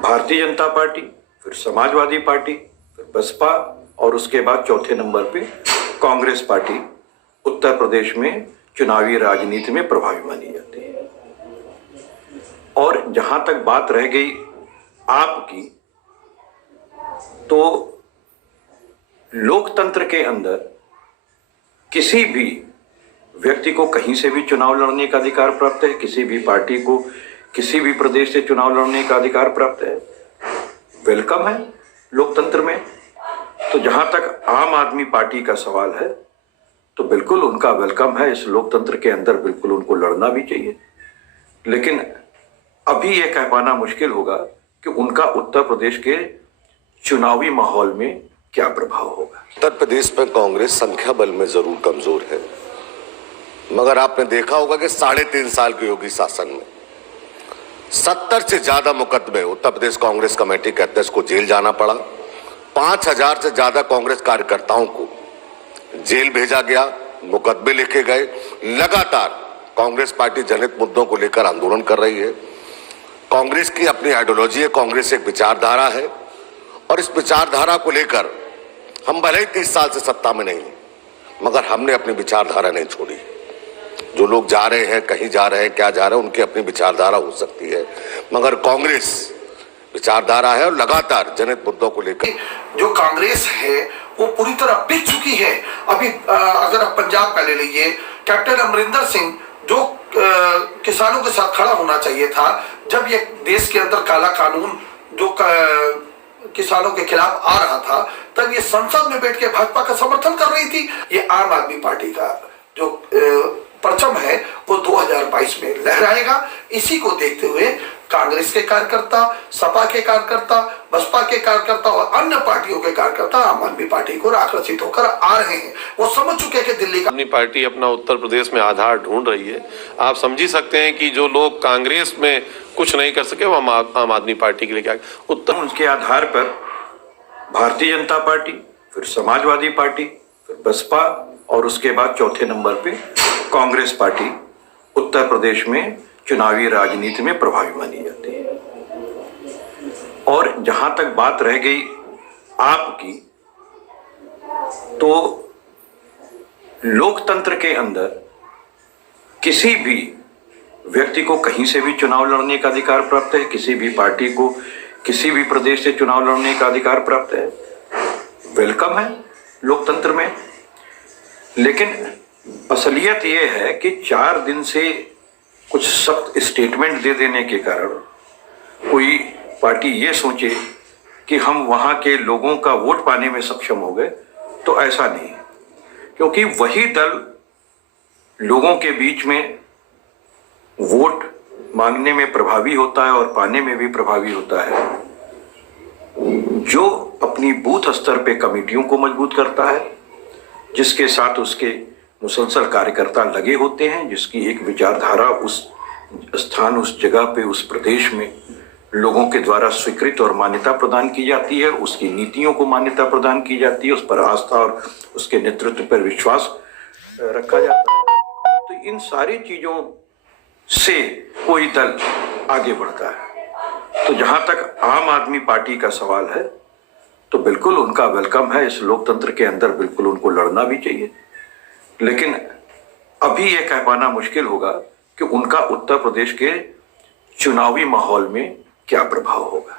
Bharatiya Janata party, फिर Samajwadi party, फिर बसपा और उसके बाद चौथे नंबर पे कांग्रेस पार्टी उत्तर प्रदेश में चुनावी राजनीति में प्रभावी मानी जाती है। और जहां तक बात रह गई आपकी, तो लोकतंत्र के अंदर किसी भी व्यक्ति को कहीं से भी चुनाव लड़ने का अधिकार प्राप्त है, किसी भी पार्टी को किसी भी प्रदेश से चुनाव लड़ने का अधिकार प्राप्त है। वेलकम है लोकतंत्र में। तो जहां तक आम आदमी पार्टी का सवाल है, तो बिल्कुल उनका वेलकम है इस लोकतंत्र के अंदर, बिल्कुल उनको लड़ना भी चाहिए। लेकिन अभी यह कह पाना मुश्किल होगा कि उनका उत्तर प्रदेश के चुनावी माहौल में क्या प्रभाव होगा। उत्तर प्रदेश में कांग्रेस संख्या बल में जरूर कमजोर है, मगर आपने देखा होगा कि 3.5 साल के योगी शासन में 70 से ज्यादा मुकदमे उत्तर प्रदेश कांग्रेस कमेटी के अध्यक्ष को जेल जाना पड़ा। 5000 से ज्यादा कांग्रेस कार्यकर्ताओं को जेल भेजा गया, मुकदमे लिखे गए। लगातार कांग्रेस पार्टी जनहित मुद्दों को लेकर आंदोलन कर रही है। कांग्रेस की अपनी आइडियोलॉजी है, कांग्रेस एक विचारधारा है, और इस विचारधारा को लेकर हम भले ही 30 साल से सत्ता में नहीं, मगर हमने अपनी विचारधारा नहीं छोड़ी। जो लोग जा रहे हैं, कहीं जा रहे हैं, क्या जा रहे हैं, उनकी अपनी विचारधारा हो सकती है, मगर कांग्रेस विचारधारा है और लगातार जनहित मुद्दों को लेकर जो कांग्रेस है वो पूरी तरह बिक चुकी है। अभी अगर आप पंजाब का ले लीजिए, कैप्टन अमरिंदर सिंह जो किसानों के साथ खड़ा होना चाहिए था, जब ये देश के अंदर काला कानून जो किसानों के खिलाफ आ रहा था, तब ये संसद में बैठ के भाजपा का समर्थन कर रही थी। ये आम आदमी पार्टी का जो परचम है वो 2022 में लहराएगा। इसी को देखते हुए कांग्रेस के कार्यकर्ता, सपा के कार्यकर्ता, बसपा के कार्यकर्ता और अन्य पार्टियों के कार्यकर्ता आम आदमी पार्टी को आकर्षित होकर आ रहे हैं। वो समझ चुके हैं कि दिल्ली का अपनी पार्टी अपना उत्तर प्रदेश में आधार ढूंढ रही है। आप समझ ही सकते हैं कि जो लोग कांग्रेस में कुछ नहीं कर सके वो आम आदमी पार्टी के लिए क्या उत्तर उसके आधार पर भारतीय जनता पार्टी, फिर समाजवादी पार्टी, फिर बसपा और उसके बाद चौथे नंबर पे कांग्रेस पार्टी उत्तर प्रदेश में चुनावी राजनीति में प्रभावी मानी जाती है। और जहां तक बात रह गई आपकी, तो लोकतंत्र के अंदर किसी भी व्यक्ति को कहीं से भी चुनाव लड़ने का अधिकार प्राप्त है, किसी भी पार्टी को किसी भी प्रदेश से चुनाव लड़ने का अधिकार प्राप्त है। वेलकम है लोकतंत्र में। लेकिन असलियत यह है कि 4 दिन से कुछ सख्त स्टेटमेंट दे देने के कारण कोई पार्टी ये सोचे कि हम वहां के लोगों का वोट पाने में सक्षम हो गए, तो ऐसा नहीं है। क्योंकि वही दल लोगों के बीच में वोट मांगने में प्रभावी होता है और पाने में भी प्रभावी होता है, जो अपनी बूथ स्तर पे कमेटियों को मजबूत करता है, जिसके साथ उसके मुसलसल कार्यकर्ता लगे होते हैं, जिसकी एक विचारधारा उस स्थान, उस जगह पे, उस प्रदेश में लोगों के द्वारा स्वीकृत और मान्यता प्रदान की जाती है, उसकी नीतियों को मान्यता प्रदान की जाती है, उस पर आस्था और उसके नेतृत्व पर विश्वास रखा जाता है। तो इन सारी चीजों से कोई दल आगे बढ़ता है। तो जहां तक आम आदमी पार्टी का सवाल है, तो बिल्कुल उनका वेलकम है इस लोकतंत्र के अंदर, बिल्कुल उनको लड़ना भी चाहिए। लेकिन अभी यह कह पाना मुश्किल होगा कि उनका उत्तर प्रदेश के चुनावी माहौल में क्या प्रभाव होगा।